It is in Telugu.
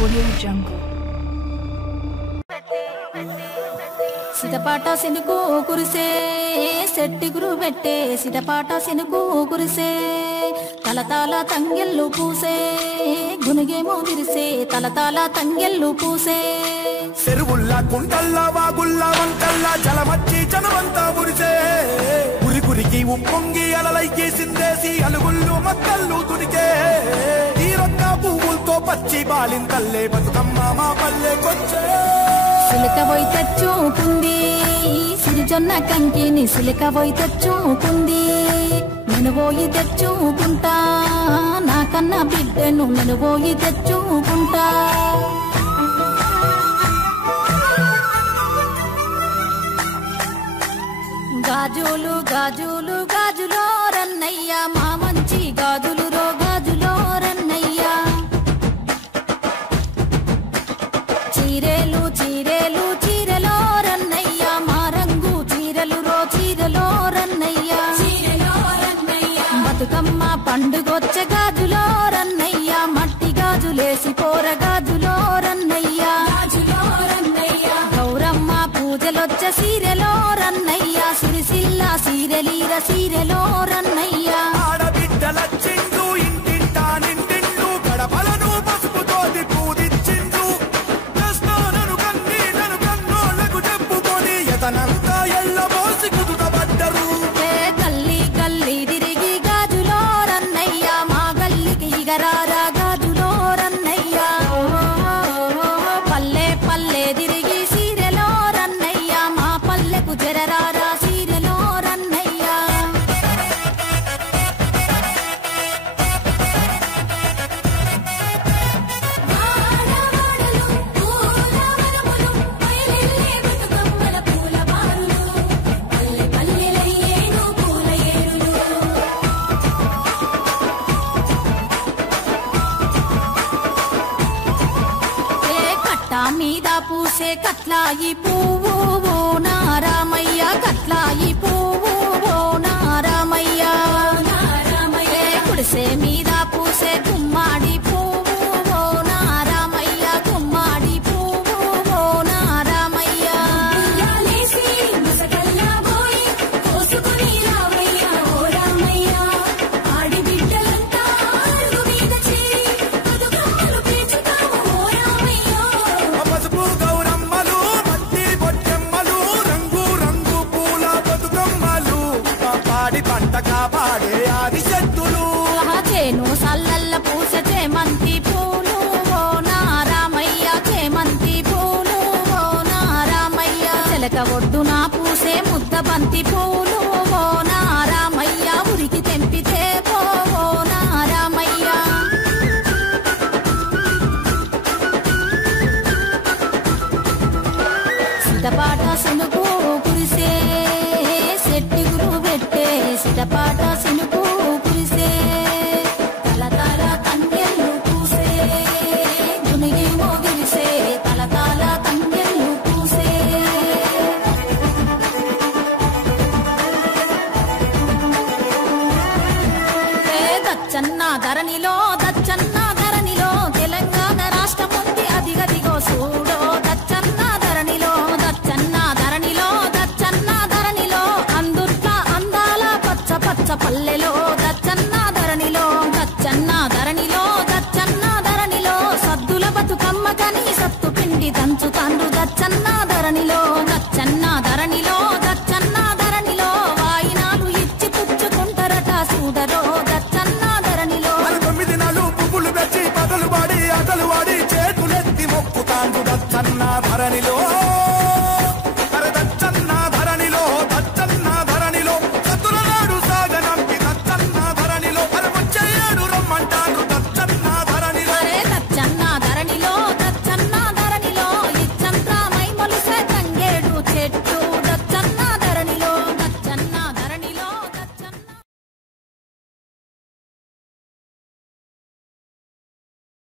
Audio Jungle. సిటపాట సినుకు కురిసే సెట్టిగురు పెట్టే సిటపాట సినుకు కురిసే తలతాల తంగెల్లు పూసే గునుగేమో విరిసే తలతాల తంగెల్లు పూసే చెరువుల్లా కుంటల్లా వాగుల్లా వంకల్లా జలమచ్చి జనమంతా ఉరిసే ఉరికురికి ఉప్పొంగి అలలైకి సిందేసి అలుగుళ్ళు మక్కళ్ళు తుడికే తీరొక్క పువ్వులతో పచ్చి బాలింతల్లే బతుకమ్మ మా పల్లెకొచ్చే సిలిక పోయి తెచ్చుకుంది సిరిజొన్న కంకిని సిలిక పోయి తెచ్చుకుంది నేను పోయి తెచ్చుకుంటా నాకన్నా బిడ్డను నేను పోయి తెచ్చుకుంటా గాజులు గాజులు గాజులో రన్నయ్య మా మంచి గాజులు రో గాజులో రన్నయ్య చీరేలు చీరేలు చీరలో రన్నయ్య మా రంగు చీరలు రో చీరలో రన్నయ్య బతుకమ్మ పండుగొచ్చే గాజులో రన్నయ్య మట్టి గాజులేసి పోర గాజులో రన్నయ్య గౌరమ్మ పూజలొచ్చే సీరెలో రన్నయ్య సిరిసిల్ల సీరెలీర సీరెలో రన్నయ్య ఆడబిడ్డలచ్చిండు ఇంటింటా నిండిండు గడపలను పసుపుతోటి పూజిచ్చిండు కృష్ణను కన్నీళ్లను కన్నోళ్లకు చెప్పుకొని ఎతనంతా ఎల్లబోసి కుదుటపడ్డరు గల్లీ గల్లీ తిరిగి గాజులో రన్నయ్య మా గల్లికి ఇగరారా గాజులో రన్నయ్య పల్లె పల్లె తిరిగి సీరెలో రన్నయ్య మా పల్లెకు జరరారా సీరెలో రన్నయ్య కట్టా మీద పూసే కట్లాయి పువ్వు ఓ నారామయ్య కట్లాయి పువ్వు ఓ నారామయ్య కుడిసే మీద పూసే గుమ్మాడి పువ్వు ఓ నారామయ్య గుమ్మాడి పువ్వు ఓ నారామయ్య పసుపు గౌరమ్మలు మట్టి బొట్టెమ్మలు రంగు రంగు పూల బతుకమ్మలు పాడి పంట కాపాడే ఆది శక్తులు చేను సల్లల్ల పూస చేమంతి పూలు ఓ నారామయ్య చేమంతి పూలు ఓ నారామయ్య చిలక ఒడ్డున పూసే ముద్ద బంతి పూలు ఓ నారామయ్య ఉరికి తెంపితే ఓ నారామయ్య సిటపాట సినుకు కురిసే సెట్టిగురు పెట్టే సిటపాట సినుకు కురిసే తలతాల తంగెల్లు పూసే గునిగి మోగిరిసే తలతాల తంగెల్లు పూసే దచ్చన్న ధరణిలో తెలంగాణ రాష్ట్రం ఉంది అదిగదిగో చూడో దచ్చన్న ధరణిలో అందుట్లా అందాల పచ్చ పచ్చ పల్లెలో దచ్చన్న ధరణిలో సద్దుల బతుకమ్మ కని సత్తు పిండి దంచుతాండ్రు దచ్చన్న ధరణిలో వాయినాలు ఇచ్చి పుచ్చుకుంటారట చూడరో దచ్చన్న ధరణిలో 9 నాలు పువ్వులు పెట్టి పగలు వాడి అగలు వాడి చేతులెత్తి మొక్కుతాండు దచ్చన్న ధరణిలో